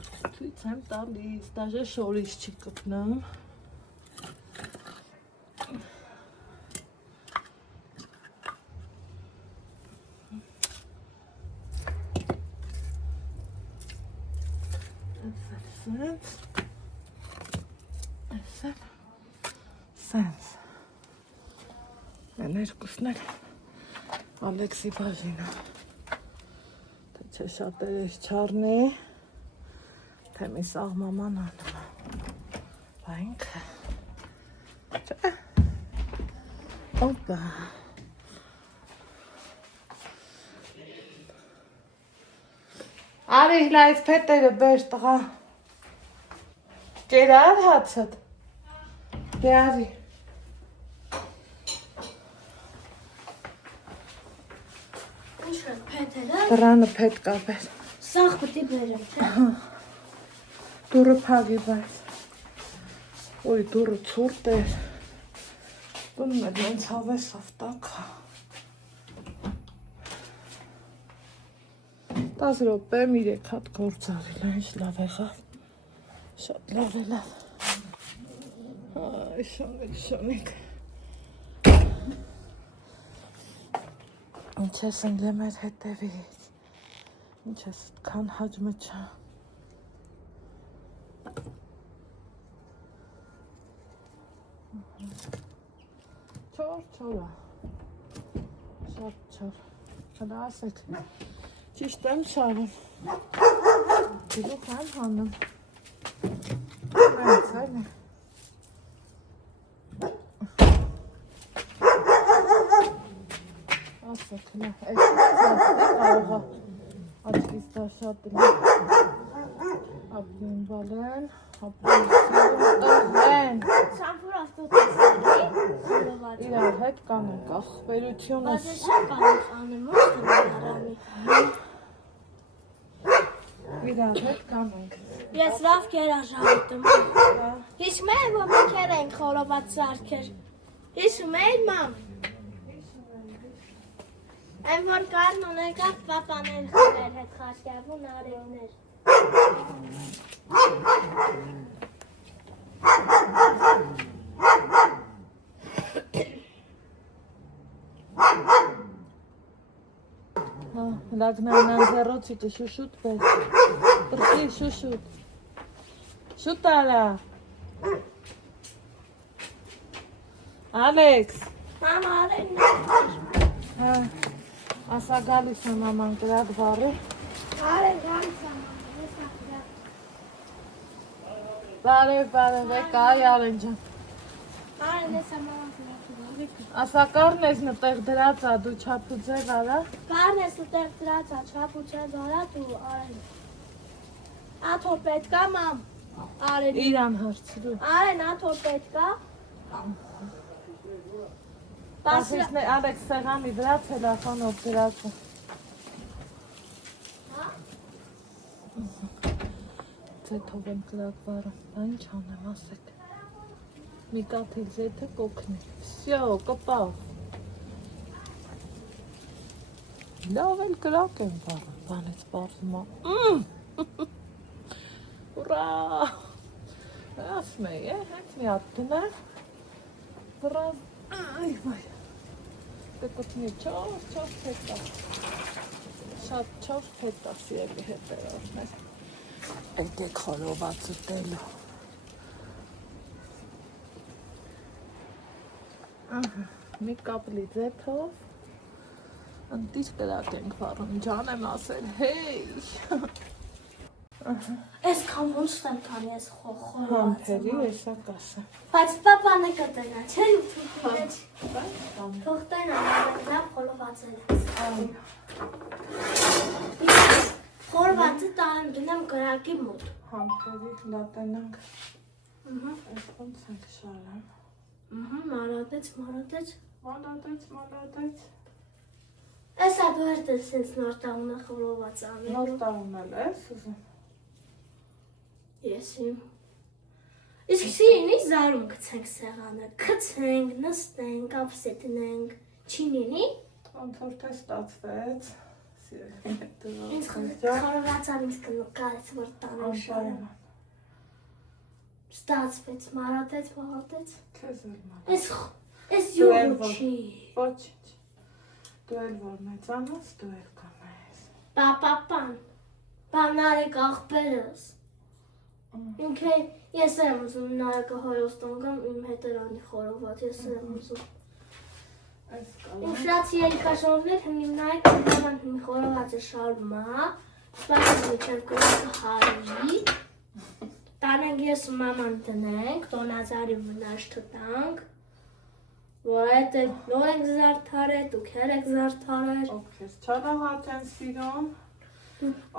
Ցույց եմ տալիս, դաժե շորից չի կպնում։ Սենց։ Են երկուսն էլ Ալեքսի բաժինը։ Թե չէ շատերես չարնի, թե մի սաղմաման անում։ Բա ինքը։ Չէ։ Օպա։ Արի հլայց փետերը բեր տղա։ Կերար հացըդ։ Դե արի։ Ինչ է փետերը։ Դրանը փետ կապեր։ Սաղ պիտի բերեմ, չէ։ Դուրը փագի բայց։ Ոյ դուրը ցուրտ է։ Տունն է դենց հավեսով տակա։ 10 րոպե 3 հատ գործ արել, ինչ լավ եղավ։ Շատ լավ է լավ։ Այ շանեք։ Ինչ ես ընգլեմ էր հետևից։ Ինչ ես ատքան հաջմը չա։ Չոր չորա։ Շատ չոր։ Հələ ասեք։ Ճիշտ եմ շարում։ Դուք եմ հանում։ Այս այն է։ Ասեք, նա, այս կարող է աչքից դա շատ լավ։ Ապրին բալեն, ապրին տղեն։ Շամպուր ավտոտեսների, Իրար հետ կանենք, ախպերությունս։ բայց շատ կանենք անեմ, ոչ թե արամի։ Իրար հետ կանենք։ Ես լավ կերաժարիտում։ Հիշում եմ, որ մենք ենք խորոված սարքեր։ Հիշում եմ, մամ։ Այն որ կարն ունեկավ պապաներ խորեր հետ խաշկավուն արևներ։ Լագնանան զերոցիկը շուշուտ պես։ Պրտի շուշուտ։ Շուտ արա։ Ալեքս։ Մամ արևն Հա, ասա գալիս եմ աման կրակ բարի։ արև գալիս եմ, ես աղջակ։ Բարև, եկա, այ Արենջան։ Արև ես ամաման կրակի։ Ասա կարն ես նտեղ դրածա, դու չապուձև արա։ Կարն ես ուտեղ դրացա, չապուչած արա դու արև։ Աթոր պետքա, մամ, արև։ Իրան հարցրու։ Արեն աթոր պետքա։ Բասիսն է, Ալեքս սեղանի դրած է լախանով դրածը։ Ձեթով եմ կրակ վարը, բա ինչ անեմ ասեք։ Մի կաթիլ ձեթը կոքնի, վսյո, կպավ։ Լավ էլ կրակ եմ վարը, բանեց պարզում է։ Ուրա, ասմ է, հենց մի հատ դնեմ, վրազ, այ վայ, դեկոտնի չոր փետա, շատ չոր փետա սիեպի հետերորներ, եկեք խորոված ուտելու, մի կապլի ձեթով, ընտիր կրակ ենք վարում, ջան եմ ասել, հեյ, Ես կամոնց եմ կանի ես խորոված։ համպերի եսա կասը, Բայց պապանը կտնա, չէ՞, թող տնա, լավ խորոված էլ ես։ Խորովածը տան դնեմ կրակի մոտ։ համպերի լատենանք, այս ոնց ենք շարան, Մարադեց։ մալատեց, Էսա դու երդես ես նոր տաղունը խորոված անելու։ նոր տաղուն էլ ես ուզում, Ես իմ։ Իսկ սիրինի զարում կցենք սեղանը, կցենք, նստենք, ապսետնենք, չի լինի։ ոնց որ թե ստացվեց, Ինձ խորովածան ինձ կնկարեց, որ տանը շարը։ Ստացվեց, մարատեց, մահատեց։ Քեզ էլ մալ։ Ես յուղու չի։ Ոչինչ։ Դու էլ որ մեծանաս, դու էլ կանես։ Պապապան, բանարեք աղբերս։ Ինքը ես եմ ուզում նարեկը Հայաստան գամ, իմ հետերանի խորոված, ես եմ ուզում։ Իմ շատ երիկաշորներ հնիմ նայեք, կդաման հնի խորոված է շարմա, սպասից միջև կրակը հարի, տանենք ես ու մաման տնենք, տոնազարի վնաշ թտանք, որ այդ է նոր եք զարդարել, դուք հեր եք զարդարել։ Ովքեր չարահաճ են սիրում,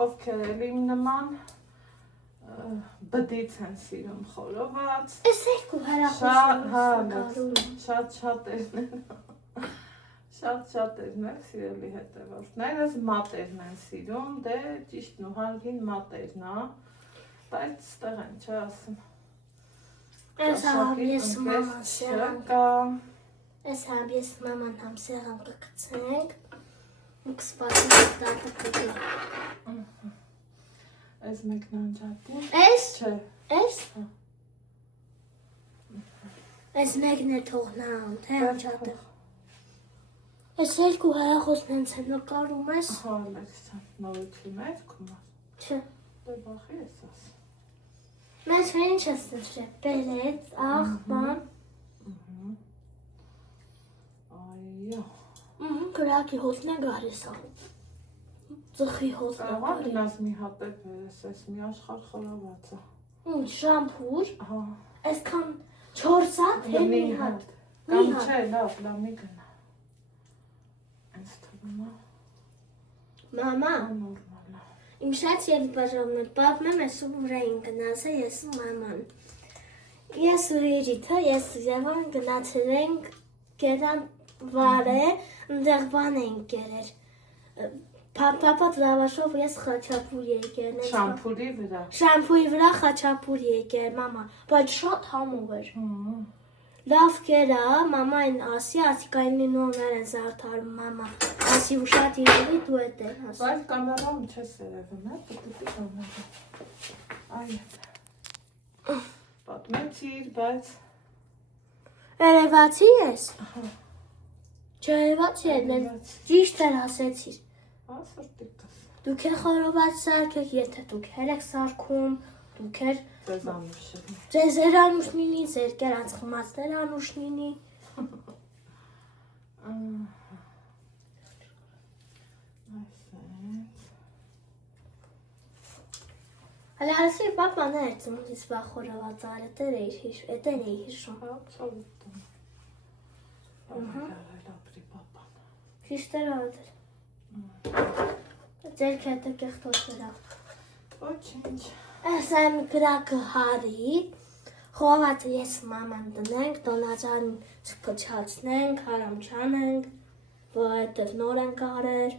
ովքեր էլ իմ նման բդից են սիրում խորոված։ Ես երկու հրախոսում Շատ-շատերն էլ սիրելի հետևորդներս մատերն են սիրում, դե ճիշտն ու հարգին մատերն է, բայց ստեղ են չէ ասում։ Ես համ ես մաման սեղան համ սեղան կգցենք, ու կսպասենք տատը կգի։ Այս մեկն անջատի։ Այս։ Չէ։ Այս։ Այս մեկն է թողնամ, թե անջատը։ Այս երկու հրախոսն հենց է նկարում ես։ Հա, Ալեքսան, նորություն ես կումաս։ Չէ։ Դե բախի ես աս։ Մեզ ինչ ես նշել, բերեց, աղման։ Այո։ Կրակի հոսն է գարես աղ։ Ծխի հոսն է Կարողա գարի։ գնաս մի հատ է բերես, ես մի աշխար խորովածը։ Շամփուր, Հա։ այսքան 4 հատ, թե մի հատ։ Կամ չէ, լավ, մի գնա։ Այս թվում է։ Մամա, Նորմալ է։ իմ շատ երբաժողն է, պապմեմ ես ու վրային գնաս է, ես ու մաման։ Ես ու իրիթը, ես ու Եվան գնացել ենք գերան վարը, ընդեղ բան ենք գերեր։ Պապա դրավաշով ես խաչապուր եկեր։ Շամփուրի վրա։ Շամփուի վրա խաչապուր եկեր, մամա, բայց շատ համով էր։ Լավ կերա, մամային ասի կայնի նորներ են զարդարում, մամա, ասի ու շատ իրելի դու էտ են ասի։ Բայց կամերամ չես երևում, պտուտի կամերա։ Այդ։ Պատմեցիր, բայց… Երևացի ես։ Չերևացի էր, ճիշտ էր ասեցիր։ Ասրտիկս։ Դուք է խորոված սարքեք, եթե դուք հեր եք սարքում, դուք էր… Ձեզ անուշնի։ Ձեզ էր անուշնինի, ձեր կերանց խմացներ անուշնինի։ Հələ ասի պապան էր ծնունդից վաղ խորոված արը, էտեր էի հիշում։ Absolutно. Ապրի պապան։ Ճիշտ էր ադր։ Ձեր կետը կեղտոցերավ։ Ոչինչ։ Այս եմ գրակը հարի, խոհվածը ես մաման տնենք, տոնաձարին չպչացնենք, հարամ չանենք, որ այդև նոր ենք արեր։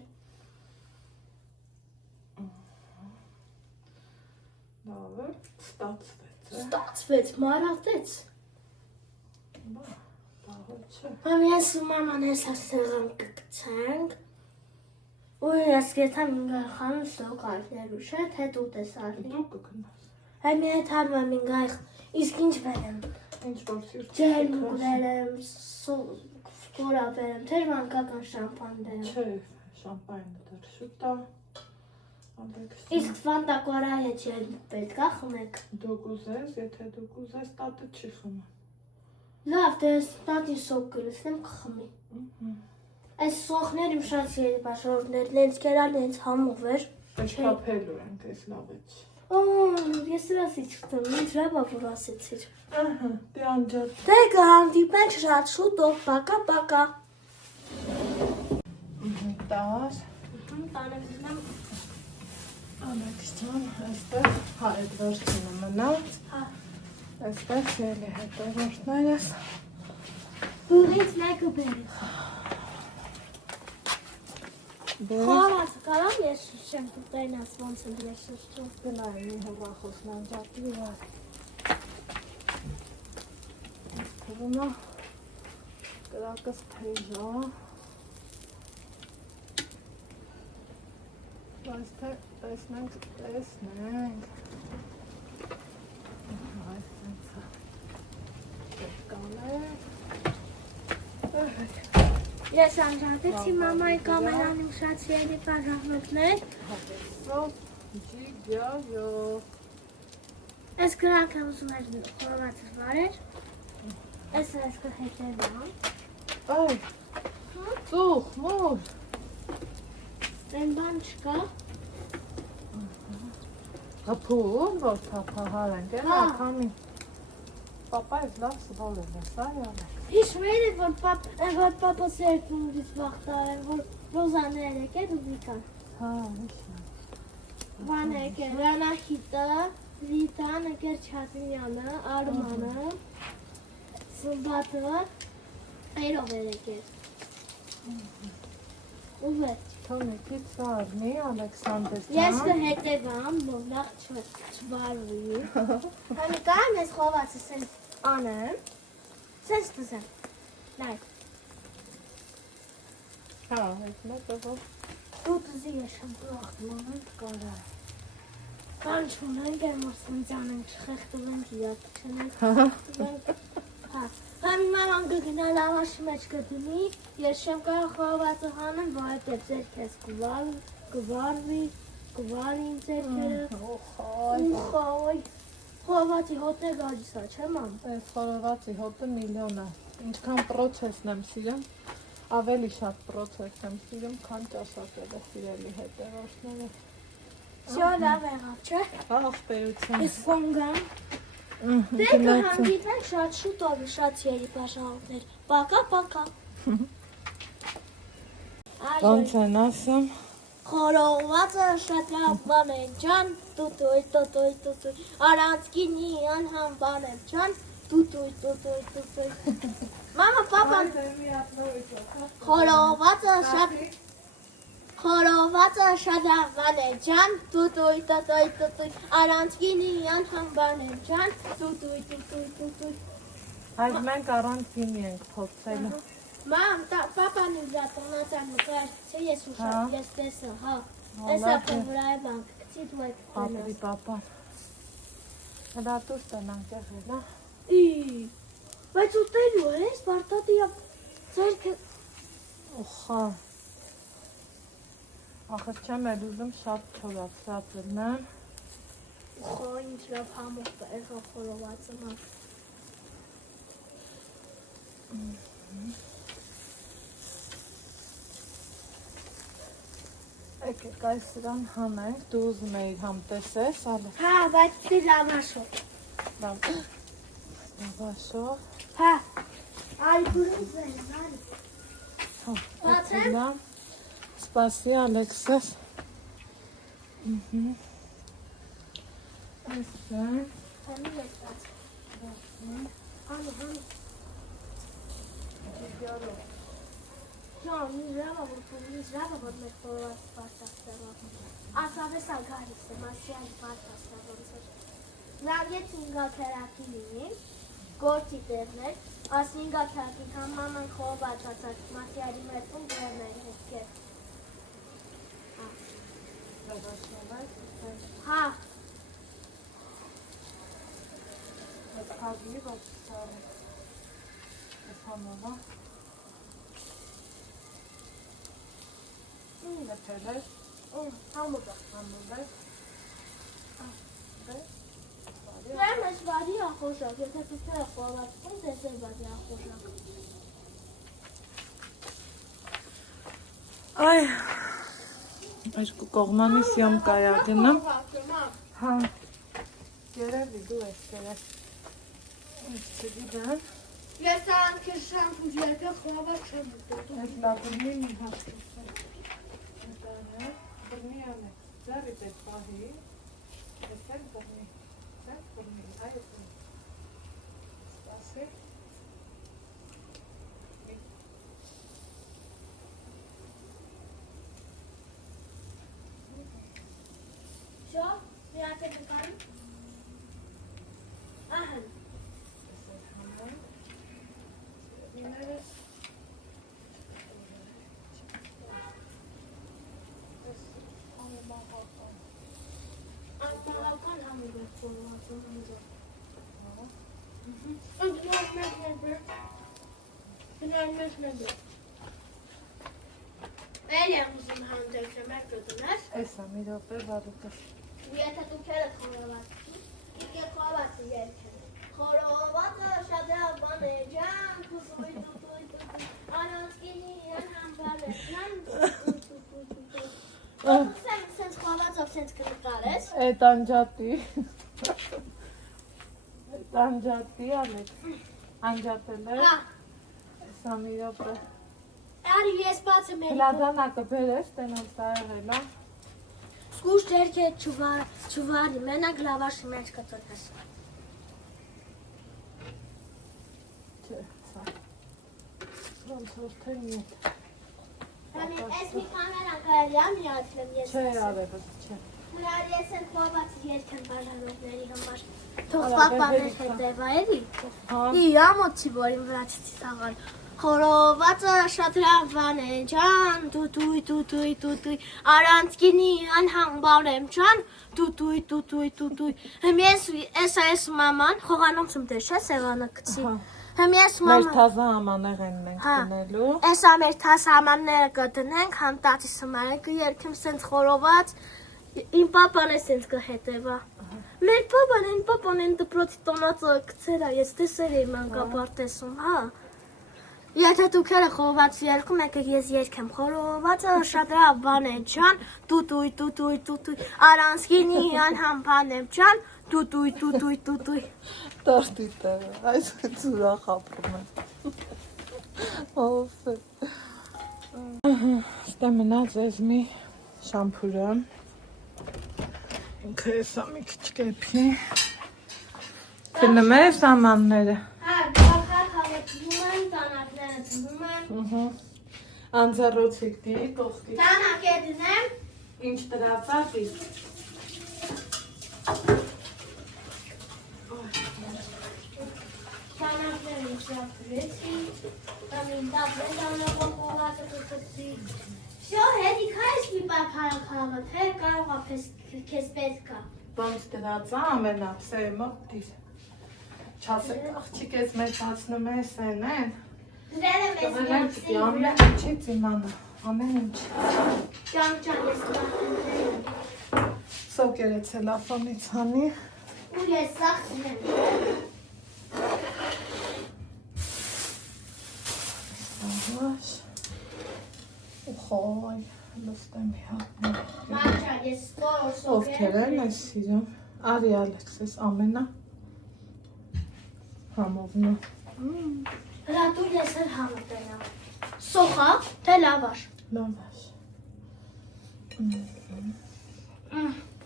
Լավ է, ստացվեց է։ Ստացվեց, մարատեց։ Բաղը չէ։ Համ ես ու մաման ես ասեղան կգցենք, ու ես գետամ ինգայխանում սոկարներ ուշ է, թե դուտ ես արնի։ Դու կգնաս։ Հայ մի հետ հարում եմ ինգայխ, իսկ ինչ վերեմ։ Ինչ որ սիրտ։ Ջերմուկ վերեմ, կորա վերեմ, թեր մանկական շամպան վերեմ։ Չէ, շամպայնը դեռ շուտ է։ Իսկ վանտա կորա է ջերմուկ պետք է խմեք։ Դու կուզես, եթե դու կուզես, տատը չի խմում։ Լավ, դե տատի սոկ կլսնեմ կխմի։ Այս սոխներ իմ շատ երբաշորներն են կերան հենց համով էր։ Շապելու ենք այս լավեց։ Ես ասի չգտեմ, ինձ լավա որ ասեցիր։ Դե անջատ։ Դե կհանդիպենք շատ շուտով, պակա։ Տար։ Տանեմ դնեմ։ Ալեքսան, այստեղ այդ վերջինը մնաց։ Այստեղ ելի հետևորդներս։ Ուղից մեկը բերի։ Խորած կարամ ես շշեմ կուտայնաս ոնց եմ ես շշում։ Գնայ մի հողախոսն անջատի վար։ Թվում է կրակս թեժա։ Բայց թե տեսնենք։ Այս սենցը։ Ես անջատեցի մամայի կամերան ուշացրելի պարահնոքներ։ Հավեսով ջիգյայո։ Ես կրանք եմ ուզում էր խորովածս վարեր։ Ես կհետևամ։ Այ, ծուխ, մոր։ Են բան չկա։ Հապուն, որ թապահար են, գենա կամի։ Պապա ես լավ սվալ են, ես այալ է։ Հիշվեր է, որ պապոս երկում դից վաղտար են, որ Ռոզաներ եկեր ու Վիկան։ Հա, հիշն է։ Վան եկեր, Ռանախիտը, Վիտան, եկեր Չատինյանը, Արմանը, Սմբատը, Էրով էր եկեր։ Ու վերջ։ Թոնեկից արնի, Ալեքսանդրյան։ Ես կհետևամ, որ նախ չվարվի։ Համիկան ես խովածը սենց անեմ, սենց տզեմ, նայ։ Հա, այդ մետով։ Դու տզի ես շմպրախտում անենք կարա։ Կան չունենք եմ ասենց անենք, չխեղտվենք իրատ չնենք։ Հա, համի մաման գգնա լավաշի մեջ գդնի, ես շեմ կարող խովածը հանեմ, որետև ձեր կեզ կվարվի իմ ձերքերը։ Ուխայ, խովածի հոտն է գալիս է, չէ մամ։ Այս խորովածի հոտը միլիոն է, ինչքան պրոցեսն եմ սիրում, ավելի շատ պրոցես եմ սիրում, քան ճաշակելը սիրելի հետևորդները։ Շո լավ եղավ, չէ։ Աղբերություն։ Ես կոնգամ։ Դե կհանդիպենք շատ շուտով, շատ երիպաշահողներ։ Պակա։ Ոնց են ասում։ Խորովածը շատ լավ բան է ջան, տուտույ, առանցքինի անհամ բան է ջան, տուտույ։ Մամա, պապան, խորովածը շատ լավ բան է ջան, տուտույ, առանցքինի անհամ բան է ջան, տուտույ։ Այդ մենք առանց գինի ենք փոխելու։ Մամ, պապան ուզա տնացան մկարցի, ես ուշան, ես տեսը, հա, ես ապեն վրայ բանք, կցի դու այդ Ապրի կնաս։ պապան։ Հլա տուս տնանք եղել, հա։ Բայց ուտելու ես, բարտատիա, ձերքը… Ուխա։ Ախր չեմ էլ ուզում շատ չորացրած լնեմ։ Ուխա, ինչ լավ համող եղա խորովածը մամ։ Եկեք այս սրան հանենք, դու ուզում էիր համ տեսես, ալը։ Հա, բայց դի լավաշով։ Լավաշով։ Հա, այ բրուզ են, այ։ Բացեմ։ Սպասի Ալեքսես։ Այսը։ Հանի ես բաց։ Հանու։ Ջան, միզրավա, որ մեր խորոված պարտաստեղա։ Ասավեսա գարիս է, մասիան պարտաստեղոնց էր։ Նավյեց ինգաթերակի լինին, գործի տեղներ, աս ինգաթերակին համաման խորոված ասած մասիարի մերպուն դերներ հետքեր։ Հա։ Այդ կազի ոչ սարը։ Այս համովա։ Լեփել ես։ Համով է։ Համով ես։ Դրեմ ես վարի ախոշակ, եթե տուտերը խորվածքին դեսեր վարի ախոշակ։ Այ, երկու կողմանի սյոմկա է գնում։ Հա, երևի դու ես կերել։ Ես չգիտեմ։ Ես անքեր շամպուր երկը խորված չեմ ուտում։ Այս լապրնի մի հասկուսը։ Բրնի անեք, ձարի պետ պահի, ես էլ բրնի, այ ես բրնի, սպասի, Շո, միակ է նկարում, ահն, Ալմա Էլի եմ ուզում հանդերձը մեր կդնես։ Էսա մի րոպե վարուտը։ Եթե դու քերը խորոված։ Իգե խորովածը երկեն։ Խորովածը շատ բան է ջան, տուտուй, անոնցկինի անհամբար է, ջան, Սենց խորովածով սենց կնկարես։ Էդ անջատի։ Էդ անջատի անեք։ Անջատել է։ Հա։ Էսա մի րոպե։ Արի ես բացը մեր։ Հլադանակը բերես, տենոց դա եղել է։ Սկուշ դերք է չուվարի, մենակ լավաշի մեջ կտոտես։ Չէ, սա։ Ոնց որ թե միետ։ Ես մի կամերան կարելի է միացնել ես։ Չէ, արևը, չէ։ Մրար ես են խորված երկեն բաժանողների համար։ Թող պապաներ հետևա էլի։ Ի ամոցի որին վրացիցի սաղան։ Խորովածը շատ լավան է ջան, տուտուй, առանցքինի անհամբար եմ ջան, տուտուй։ Հմ ես մաման, խողանոցում դեշ է սևանը կցի։ Հմ ես Մեր մաման։ թազա ամանեղեն ենք դնելու։ Ես ամեր թասամանները կդնենք, համ տատիսը մանեն կերքեմ սենց խորոված, իմ պապան է սենց կհետևա։ Մեր պապան են դպրոցի տոնածը կցերա, ես տեսեր եմ անկապարտեսում, հա։ Եթե դուք երը խորոված երկում եք, ես երկեմ խորովածը շատ լավ բան է ջան, տուտուй, առանցքինի անհամբար եմ ջան, տուտուй։ Տարտի տեղը, այս հենց ուրախ ապրում եմ։ Ով է։ Ստե մնաց ես մի շամպուրը։ Ինքը եսա մի քիչ կեպի։ Կնում ես ամանները։ Հա, քաղաքավետում են, տանակները դնում են։ Անձարոցիկ դի, կողքի։ Տանակ է դնեմ։ Ինչ տրացա դի։ Տանակները շապրեցի, տամին դապրեն տանական խողվածը կտսի։ Շո հետի կայս մի պար քաղաքավը, թե կարող կեզ պետք է։ Բանց տրացա ամենապսե մոտ դիր։ Չասեք աղջիկ ես մեծացնում ես են են։ Դրել եմ ես մոքսի։ Ամեն ինչից իմանա, ամեն ինչ։ Ճան ես կարտենտերում։ Սոկերը ցելոֆանից հանի։ Ու ես սաղցին եմ։ Սաղվաշ։ Ու խոյ, լստեմ հատնում։ Մարջան ես ստորոր սոկեր։ Ովքեր են ես սիրում։ Արի Ալեքս ես ամենա։ Համովնու։ Հրատուր ես էլ համոտենա։ Սոխա, թե լավաշ։ Լավաշ։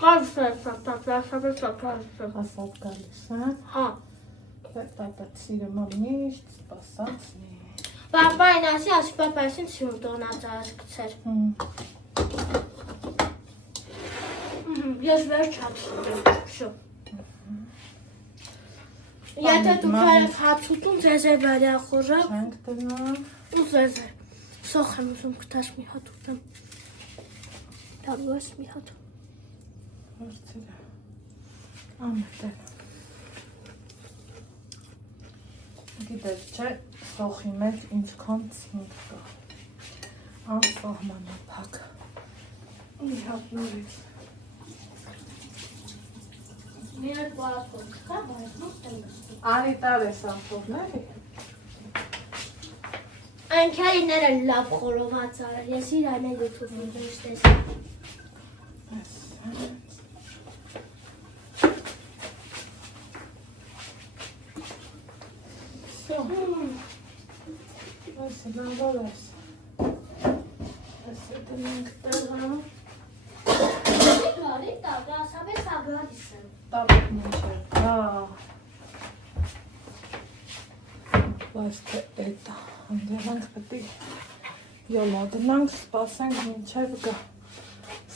Կարս է սատակ։ Ասատ գալիս է։ Հա։ Տատատ սիրում ամիշտ, սպասացնի։ Պապային ասի պապայսին սյուն տոնածարս կցեր։ Ես վերջ հատշում, շո։ Եթե դու կարև հացուտում ձեզ է բարյա խոժակ։ Չենք տնամ։ Ու ձեզ է։ Սոխ եմ ուզում կտաշ մի հատ ուտեմ։ Դալու ես մի հատ։ Վարցերը։ Ամետել։ Գիտես չէ, սոխի մեջ ինչքան ցինկ կա։ Անսահմանափակ։ Մի հատ նորից։ Մի հատ բարձր կա, բայց նուստեմ նստում։ Արի տար ես ամփովների։ Անքայիները լավ խորոված արել, ես իրան է յութուբում դեշ տեսա։ Այս է լանվոր ես։ Այս է տնենք տեղա։ Կարի տագա, ասաբես ագադիս եմ։ Տավեք մինչև, հա։ Բայց թե էտա, հանդեղանք պետի յոլա դնանք, սպասենք մինչև գա։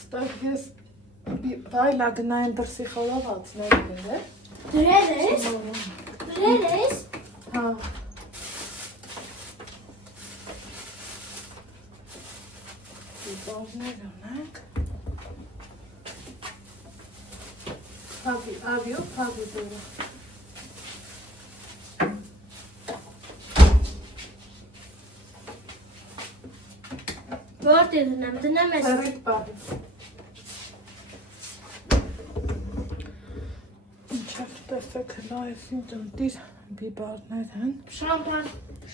Ստեղ ես վայլա գնային դրսի խորովածներ դեր է։ Դրել ես? Դրել ես? Հա։ Դիպարներ ունենք։ Ավիո, փագի դերը։ Որտե դնեմ ես։ Սերիտ բարի։ Ինչև տեսեք հլա ես ինձ ընտիր բիբարներ են։ Շամպան։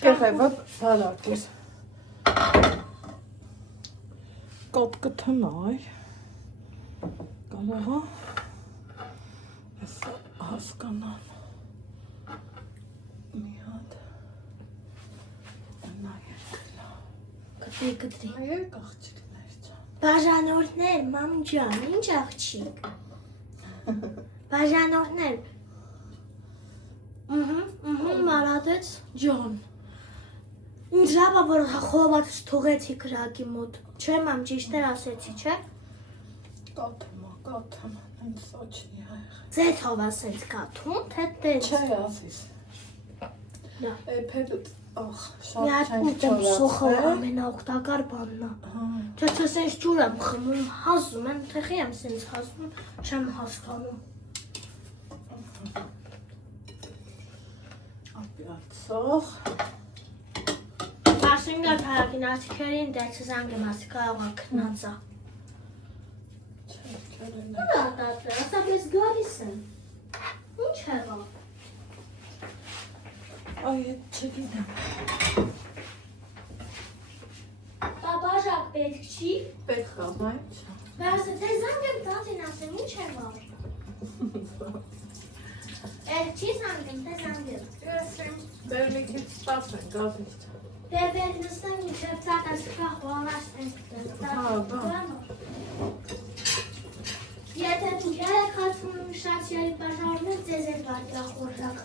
Կեղևը բարակիր։ Կոտ կթմայ։ Կարողա ես հասկանան։ Մի հատ նայեք հլա։ Կտրի։ Նայեք աղջիկներ ջան։ Բաժանորդներ, մամ ջան, ինչ աղջիկ։ Բաժանորդներ։ Մարադեց ջան։ Ինձ լավա որ խոհվածս թողեցի կրակի մոտ։ Չէ, մամ ճիշտեր ասեցի, չէ։ Կաթմա, հենց սոչնի այղ։ Ձեթ հովասենց կաթում, թե տենց։ Չէ, ասիս։ Դա։ Էփեդ, ախ, Մի հատ շատ ուտեմ սոխը ամենաօգտակար բանն է։ Չէ, սենց ջուր եմ խմում, հազում եմ, թեխի եմ սենց հազում, չեմ հասկանում։ Ապյացող։ Պարսինգար պարակին ատիքերին դեքսը զանգեմ ասի կարողա կնածա։ Հա տատը, ասա պես գալիս եմ։ Ինչ հեղա։ Այ էդ չգինեմ։ Բաբաժակ պետք չի։ Պետք է, բայց։ Բասը թե զանգեմ տատին ասեմ, ինչ հեղա։ Չի զանգեմ, թե զանգեմ։ Դեր մի քիչ ստացեն, գազից։ Բեբեն նստեմ միջև ծակասկա խոհանաշ են Եթե դուք եք հացում շատ յարի բաժարներ, ձեզ է բատյա խորրակ։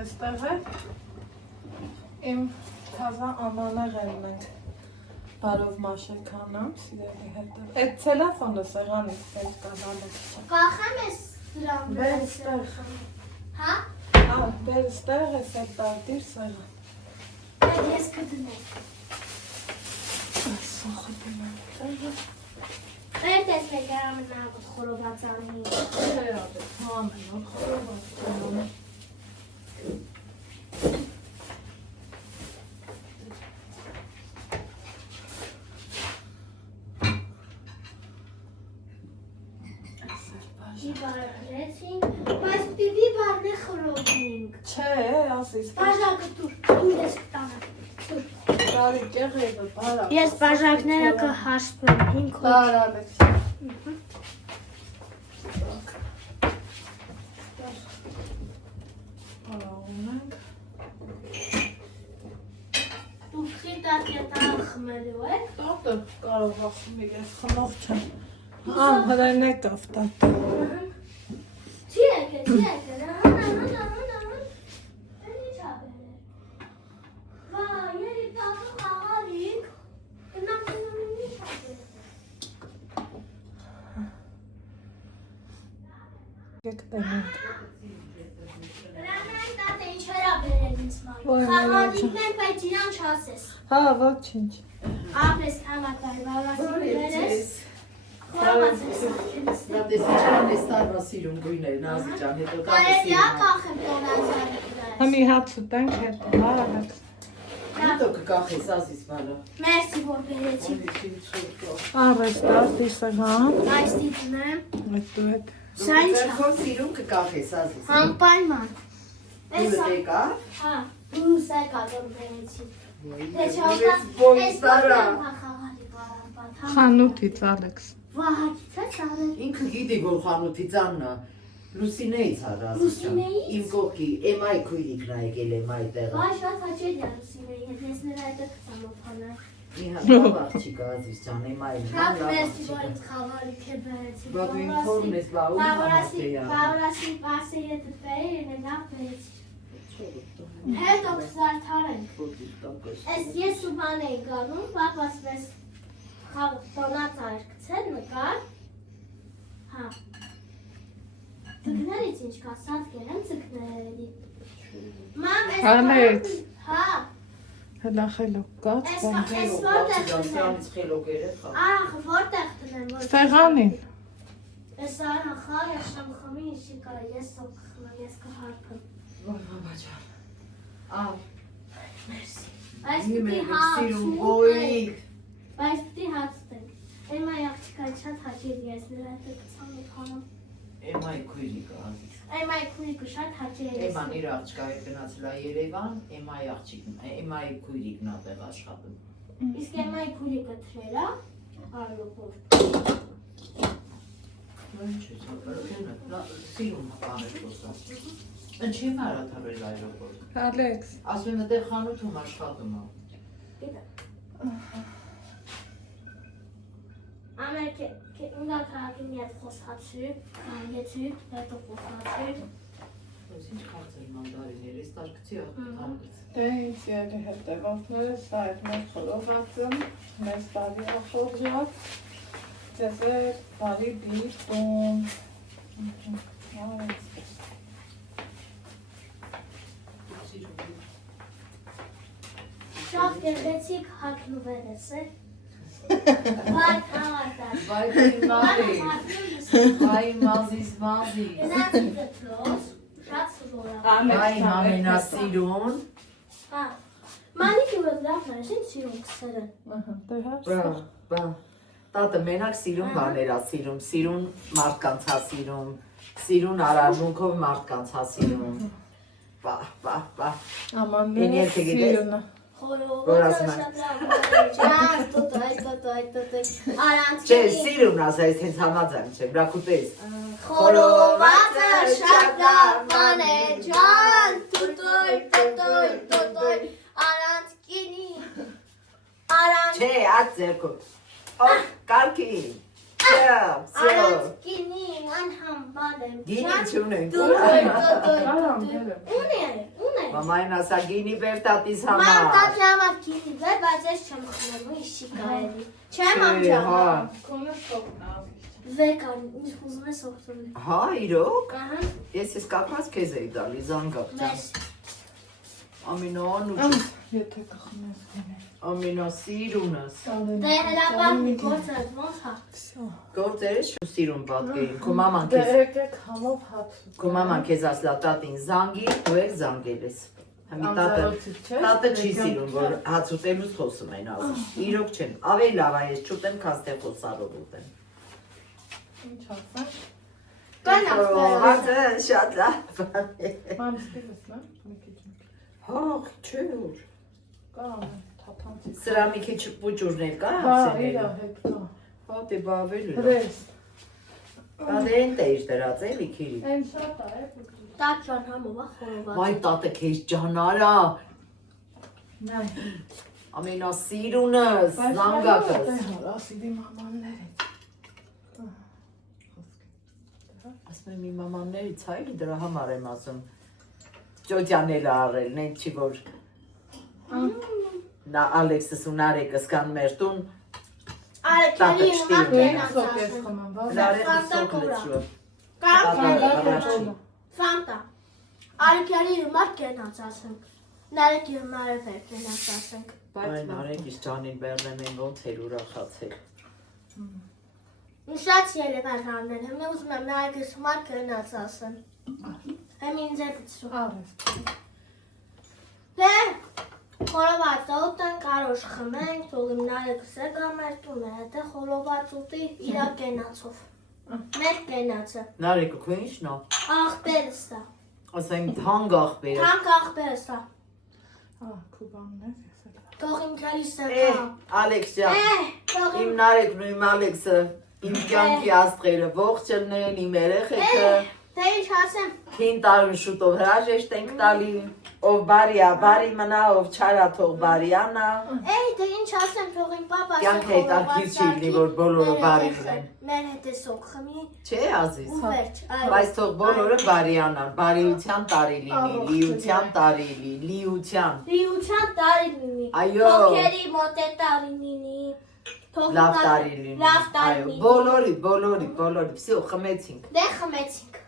Այստեղ է իմ թազա ամանեղերն ենք բարով մաշեքանամ, սիրելի հետը։ Այդ տելեֆոնը սեղանից պետք է դալեք չէ։ Կախեմ ես դրան Բերստեղ։ Հա? Բերստեղ ես այդ տարտիր սեղան։ Այդ ես կդնեմ։ Այս սոխը դնեմ տեղը։ Մեր տեսնեք ամենագոտ խորովածանի։ Չէ ադետ, ամենով խորովածանը։ Բիբարը գրեցինք, բայց բիբարն է խորովինք։ Չէ, ասիս։ Բաժակը դուր ես կտանեմ, դուր։ Բարի կեղևը, բարակ։ Ես բաժակները կհաշվեմ, 5 հոգ։ Բարալեք։ Բարաղունենք։ Դուք խիտակետան խմելու եք։ Տատը կարող ասում ես խնող չեմ։ Հրենեք ավտատը։ Չի եկել, հան, են ինչ աբել է։ Վա, երի տատու խաղարիք, գնամ ինչ աբել է։ Եկ տենենք։ Հրանային տատը ինչ էր աբել ինձ ման։ Ոյ, Խաղարիքն են, բայց իրան չասես։ Հա, ոչինչ։ Ապես համակար, բավասի վերես։ Խորոված ես ակելս։ Նա տեսիչան ես տարվա սիրում գույներ, նազի ճան, հետո Կարելի է կապը կախեմ տոնացարի վրայս։ Հմի հատ սուտենք հետ, բարալեք։ Հետո կկախես ազիս բալը։ Մերսի որ բերեցի։ Արես տարտի սեղան։ Այս դիտնեմ։ Այդ դու հետ։ Սա ինչ է։ Որ սիրում կկախես ազիս։ Անպայման։ Դուրը դեկա։ Հա, դու սա կազոր բերեցի։ Բոյ սարա։ Խանութից Ալեքս։ Վահակից է սարել։ Ինքը գիտի, որ խանութից աննա, Լուսինեից հար ազիս ճան։ Լուսինեից։ Իմ կողքի, էմայ քույրիկն ա եկել էմայ տեղը։ Վայ շատ հաճելի է Լուսինեի հետ, ես նրա հետ կծամ օփանել։ Մի հատ աղջիկ ազիս ճան, էմայ Շատ մերսի որ ինձ խաղարիք է բերեցի։ Բա դու ինձ թորն ես, բա ու Բավրասի պասի հետ բերի են լավ բերեցի։ Հետո կզարդարենք։ Ես ես ու բան էի գանում, պապաս մեզ տոնած արքցել նկար։ Հա։ Ձգներից ինչ կա, սատկեր եմ ձգների։ Մամ, ես Ալեքս։ Հա։ Հլա խելոք կաց բան։ Ես որտեղ տնեմ։ Սրանից խելոք երեխա։ Ահ, որտեղ տնեմ, որտեղ։ Սեղանին։ Ես արա խա, ես շամ խմի, ինչի կա, ես սոկ խմեմ, ես կհարփեմ։ Որ բաբաճան։ Ա։ Այս Իմ պիտի եմ հաց սիրում ուտենք։ գոյիկ։ Այս պիտի հաց ուտենք։ Էմա աղջիկան շատ հաճելի է, ես նրա հետ կցամ մի քանում։ Էմայի քույրիկը ազիզ։ Էմայի քույրիկը շատ հաճելի է։ Էման իր աղջկա հետ գնացել է Երևան, Էմայի քույրիկն ա տեղ աշխատում։ Իսկ Էմայի քույրիկը թրել է այրոպորտ։ Ինչ է, սակարակենը, սիրում բաներ խոսած։ Ինչ եմ արաթարել այրոպորտ։ Ալեքս, Ասում եմ, դե խանութում աշխատում է։ Ամերիկը ունდა քաղաքին հետ խոսացի, անգեցի, հետո խոսացի։ Ось ինչ կարծել մանդարիներ, ես տարկցի աղթանգից։ դե ինձ ելի հետևանքները, սա այդ մեր խորովածը, մեզ բարի ախորժակ, ձեզ է բարի բիտում։ Շատ գեղեցիկ հագնվել ես, է։ Վայ, կավարտած։ Վայ մալի, վայ մազիս մազի։ Գնացի դպրոց, շատ սովոր է։ Վայ ամենասիրուն։ Հա, մանիկյուրը լավն է, ինչ սիրում քսերը։ Դե Բա, բա։ Տատը մենակ սիրուն բաներ ա սիրում, սիրուն մարդկանց ա սիրում, սիրուն արարմունքով մարդկանց ա սիրում։ Բա, բա, բա։ Ամանները սիրունը։ Խորովածը շատ լավ է, ջան, տոտո, արանց Չէ, սիրուն ասա, ես հենց համաձայն չեմ, բրակուտես։ Խորովածը շատ լավ է, ջան, տոտո, արանց կինի, արանց Չէ, այդ ձերքով։ Ով կարգի։ Արանց Սյո։ կինի, անհամբալ եմ, Գինի չունենք։ Ունե։ Մամային ասա գինի բեր տատիս համար։ Մամտատի համար կինի վեր, բայց ես չեմ խնելու, իշի կարելի։ Չեմ ամջան։ Հա։ Կոնը սողն ավիշտ։ Վեկան, ինչ ուզում ես օգտվել։ Հա, իրոք։ Ահա, Ես կապած քեզ էի տալի զանգակ ջան։ մեզ։ Ամինոն ու Եթե կխնես գնես։ ամենասիրունս։ Դե հրապան գործը ոնց հա։ Всё։ Գործերը շու սիրուն պատկերին։ Քո մաման Դե քեզ եկեք համով հաց։ Քո մաման քեզ ասլա տատին զանգի, դու էլ զանգել ես։ Համի տատը Անձեռոցից չէ։ տատը չի սիրում, որ հաց ուտելուց խոսում են ասում։ Իրոք չեն։ Ավելի լավ է ես չուտեմ, քան թե խոսալով ուտեմ։ Ինչ ասեմ։ Հացը շատ լավ է։ Մամ ստիլս նա, մի քիչ։ Հա, չէ որ։ Կա թափանցի։ Սրա մի քիչ պուճուրներ կա Հա, իր հացեները։ հետ կա։ Հա, դե բավել է։ Հրես։ Դա դե ընդ է իր դրած էլի քիրի։ Այն շատ է, Տաճան համով է խորոված։ Վայ տատը քեզ ջանարա։ Նայ։ Ամենասիրունս, զանգակս։ Ասիդի մամաններից։ Ասում եմ իմ մամաններից հայլի դրա համար եմ ասում։ Ճոճանել արել, նեն չի որ նա Ալեքսս ու Նարեկս կան մեր տուն, Արեքելի հիմա Ես կենաց ես ասեմ։ խմեմ, բա։ Նարեկը սոկ լեցրու։ Կամ Ֆանտա։ Արեքելի հիմա կենաց ասեմ։ Նարեկի հիմա էր կենաց ասենք։ Այ Նարեկիս ջանին բերնեմ են ոնց էր ուրախացել։ Շատ երևան հանել, հիմա ուզում եմ նարեկիս հիմա կենաց ասեմ։ Հեմ ինձ է պծրու։ Արես։ Դե, խորոված ուտեն, կարոշ խմենք, թող իմ նարեկս է գա մեր տունը, հետը խորոված ուտի իրա կենացով։ Մեր կենացը։ Նարեկը քո ի՞նչն է։ Աղբերս է։ Ասեմ թանկ աղբերը։ Թանկ աղբերս է։ Ահա, քուբանն է, ես էլ։ Թող իմ քալիս է Է, կա։ Ալեքս ջան, Թող իմ իմ Նարեկն ու իմ Ալեքսը, իմ կյանքի աստղերը ողջ ելնեն, իմ երեխեքը։ Դե ինչ ասեմ։ 5 տարին շուտով հրաժեշտ ենք տալի, ով բարի ա, բարի մնա, ով չարա թող բարյանա։ Էй, դե ինչ ասեմ, թող իմ պապասը Կյանքը հետաքրքիր չի լինի, որ բոլորը բարի լինեն։ Մեր հետ է սոկ խմի Չէ, Ազիզ։ ու վերջ։ Բայց թող բոլորը բարյանան, բարիության տարի լինի, լիության տարի լինի, լիության։ Լիության տարի լինի։ Այո։ Թողերի մոտ է տարի լինի։ Լավ տարի լինի։ Լավ տարի Այո, լինի։ բոլորի, բոլորի, բոլորի, վсё, խմեցինք։ Դե խմեցինք։